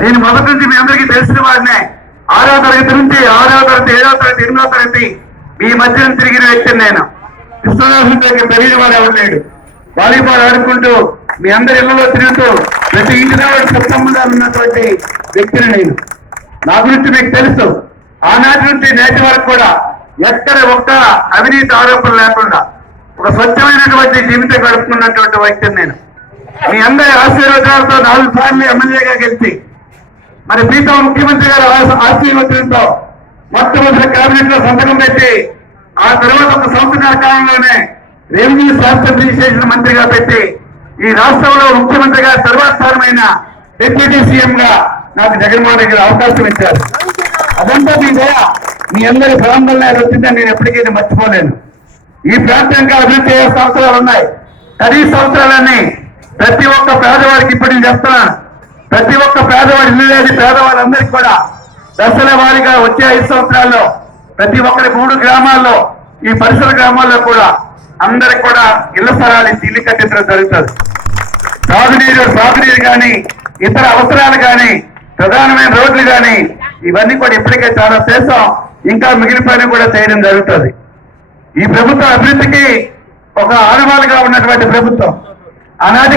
నేను మొదటి నుంచి మీ అందరికీ తెలిసిన వాడినే. 6వ తరగతి నుంచి 6వ తరగతి 7వ తరగతి 8వ తరగతి మీ మధ్యన తిరిగిన వ్యక్తిని నేను. కృష్ణదాసు దగ్గర తెలియని వాడు ఎవరు లేడు. వాలీబాల్ ఆడుకుంటూ మీ అందరి ఇళ్లలో తిరుగుతూ ప్రతి ఇంటిలో సత్సంబంధాలు ఉన్నటువంటి వ్యక్తిని నేను. నా గురించి మీకు తెలుసు. ఆనాటి నుంచి నేటి వరకు కూడా ఎక్కడ ఒక్క అవినీతి ఆరోపణ లేకుండా ఒక స్వచ్ఛమైనటువంటి జీవితం గడుపుతున్నటువంటి వ్యక్తిని నేను. మీ అందరి ఆశీర్వాదాలతో 4 సార్లు ఎమ్మెల్యేగా గెలిచి మరి మీతో ముఖ్యమంత్రి గారు ఆశీర్వచనంతో మొట్టమొదటి కేబినెట్ లో సంతకం పెట్టి ఆ తర్వాత ఒక సంవత్సరాల కాలంలోనే రెవెన్యూ శాస్త్ర రిజిస్ట్రేషన్ మంత్రిగా పెట్టి ఈ రాష్ట్రంలో ముఖ్యమంత్రిగా సర్వస్థానమైన డిప్యూటీ సీఎం గా నాకు జగన్మోహన్ రెడ్డి అవకాశం ఇచ్చారు. అదంతా మీ దయ, మీ అందరి ప్రాంతంలో వచ్చిందని నేను ఎప్పటికీ మర్చిపోలేను. ఈ ప్రాంతంగా అభివృద్ధి చేసే సంవత్సరాలు ఉన్నాయి. ఖరీఫ్ సంవత్సరాలన్నీ ప్రతి ఒక్క పేదవాడికి ఇప్పుడు నేను చెప్తున్నాను. ప్రతి ఒక్క పేదవాడి ఇల్లు లేని పేదవాళ్ళందరికీ కూడా దశల వారీగా వచ్చే 5 సంవత్సరాల్లో ప్రతి ఒక్కరి 3 గ్రామాల్లో ఈ పరిసర గ్రామాల్లో కూడా అందరికి కూడా ఇళ్ల స్థలాలు ఇల్లు కట్టించడం జరుగుతుంది. సాగునీరు కానీ ఇతర అవసరాలు కానీ ప్రధానమైన రోడ్లు కానీ ఇవన్నీ కూడా ఇప్పటికే చాలా చేసాం. ఇంకా మిగిలిపోయిన కూడా చేయడం జరుగుతుంది. ఈ ప్రభుత్వం అభివృద్ధికి ఒక ఆనవాలుగా ఉన్నటువంటి ప్రభుత్వం. ఆనాటి